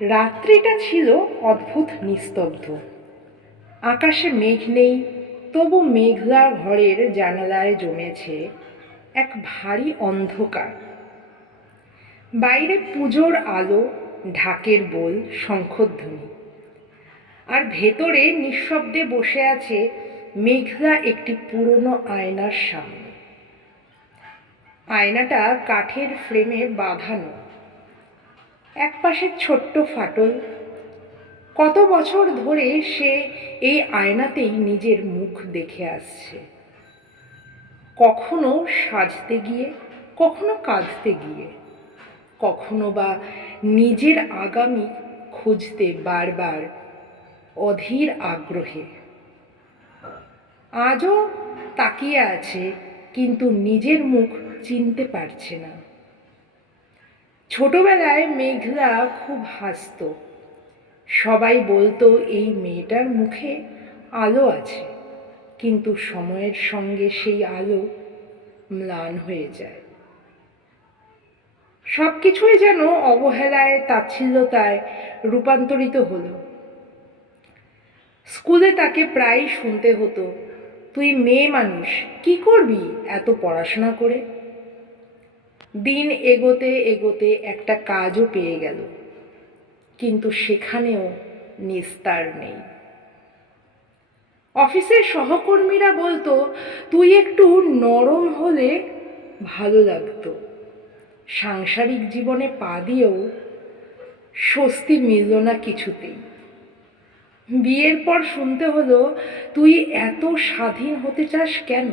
রাত্রিটা ছিল অদ্ভুত নিস্তব্ধ। আকাশে মেঘ নেই, তবু মেঘলা ঘরের জানালায় জমেছে এক ভারী অন্ধকার। বাইরে পুজোর আলো, ঢাকের বোল, শঙ্খধ্বনি। আর ভেতরে নিঃশব্দে বসে আছে মেঘলা একটি পুরনো আয়নার সামনে। আয়নাটা কাঠের ফ্রেমে বাঁধানো। একপাশে ছোট্ট ফাটল। কত বছর ধরে সে এই আয়নাতেই নিজের মুখ দেখে আসছে। কখনো সাজতে গিয়ে, কখনো কাঁদতে গিয়ে, কখনো বা নিজের আগামী খুঁজতে বারবার অধীর আগ্রহে। আজও তাকিয়ে আছে, কিন্তু নিজের মুখ চিনতে পারছে না। ছোটবেলায় মেঘলা খুব হাসত। সবাই বলতো, এই মেয়েটার মুখে আলো আছে, কিন্তু সময়ের সঙ্গে সেই আলো ম্লান হয়ে যায়। সব কিছুই যেন অবহেলায়, তাচ্ছিল্যতায় রূপান্তরিত হলো। স্কুলে তাকে প্রায় শুনতে হতো, তুই মেয়ে মানুষ, কি করবি এত পড়াশোনা করে? দিন এগোতে এগোতে একটা কাজও পেয়ে গেল। কিন্তু সেখানেও নিস্তার নেই। অফিসের সহকর্মীরা বলতো, তুই একটু নরম হলে ভালো লাগতো। সাংসারিক জীবনে পা দিয়েও স্বস্তি মিলল না কিছুতেই। বিয়ের পর শুনতে হলো, তুই এত স্বাধীন হতে চাস কেন?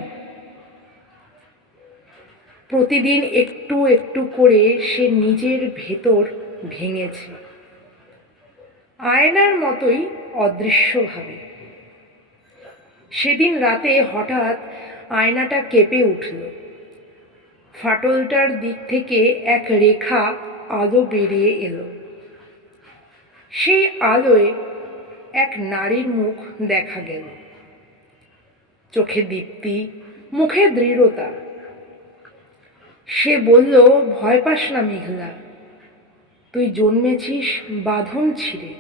প্রতিদিন একটু একটু করে সে নিজের ভেতর ভেঙেছে। আয়নার মতোই অদৃশ্যভাবে। সেদিন রাতে হঠাৎ আয়নাটা কেঁপে উঠল। ফাটলটার দিক থেকে এক রেখা আলো বেরিয়ে এলো। সেই আলোয় এক নারীর মুখ দেখা গেল। চোখে দীপ্তি, মুখে দৃঢ়তা। সে বলল, ভয় পাস না মেঘলা, তুই জন্মেছিস বাঁধন ছিঁড়ে,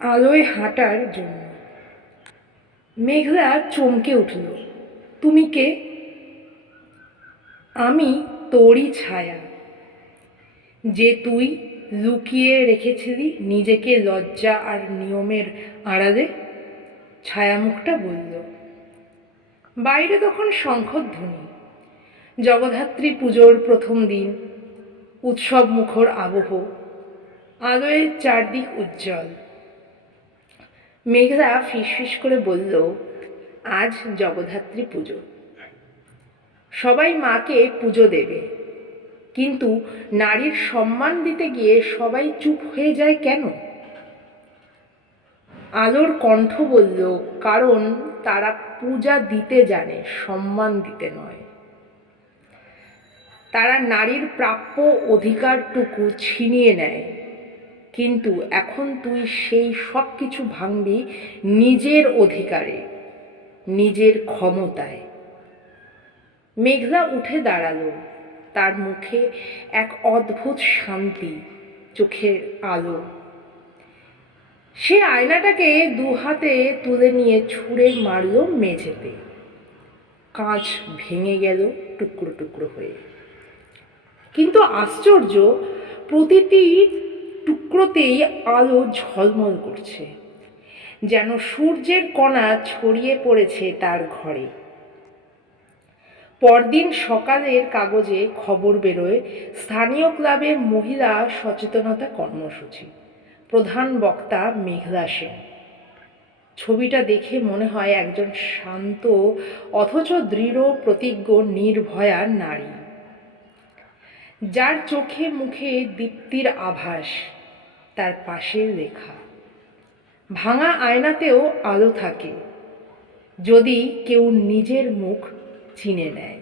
আলোয় হাঁটার জন্য। মেঘলা চমকে উঠল, তুমি কে? আমি তোরই ছায়া, যে তুই লুকিয়ে রেখেছিলি নিজেকে লজ্জা আর নিয়মের আড়ালে? ছায়ামুখটা বলল, বাইরে তখন শঙ্খধ্বনি জগদ্ধাত্রী পুজোর প্রথম দিন, উৎসব মুখর আবহ আলোয় চারদিক উজ্জ্বল। মেঘলা ফিসফিস করে বলল, আজ জগদ্ধাত্রী পুজো। সবাই মাকে পুজো দেবে। কিন্তু নারীর সম্মান দিতে গিয়ে সবাই চুপ হয়ে যায় কেন? আলোর কণ্ঠ বলল, কারণ তারা পূজা দিতে জানে, সম্মান দিতে নয়। তারা নারীর প্রাপ্য অধিকারটুকু ছিনিয়ে নেয়। কিন্তু এখন তুই সেই সব কিছু ভাঙবি নিজের অধিকারে, নিজের ক্ষমতায়। মেঘলা উঠে দাঁড়াল, তার মুখে এক অদ্ভুত শান্তি চোখের আলো। সে আয়নাটাকে দু হাতে তুলে নিয়ে ছুঁড়ে মারল মেঝেতে। কাঁচ ভেঙে গেল টুকরো টুকরো হয়ে। কিন্তু আশ্চর্য, প্রতিটি টুকরোতেই আলো ঝলমল করছে, যেন সূর্যের কণা ছড়িয়ে পড়েছে তার ঘরে। পরদিন সকালের কাগজে খবর বেরোয়, স্থানীয় ক্লাবের মহিলা সচেতনতা কর্মসূচি। প্রধান বক্তা মেঘলা সেন। ছবিটা দেখে মনে হয় একজন শান্ত, অথচ দৃঢ়, প্রতিজ্ঞ, নির্ভয়া নারী। যার চোখে মুখে দীপ্তির আভাস, তার পাশের রেখা। ভাঙা আয়নাতেও আলো থাকে, যদি কেউ নিজের মুখ চিনে নেয়।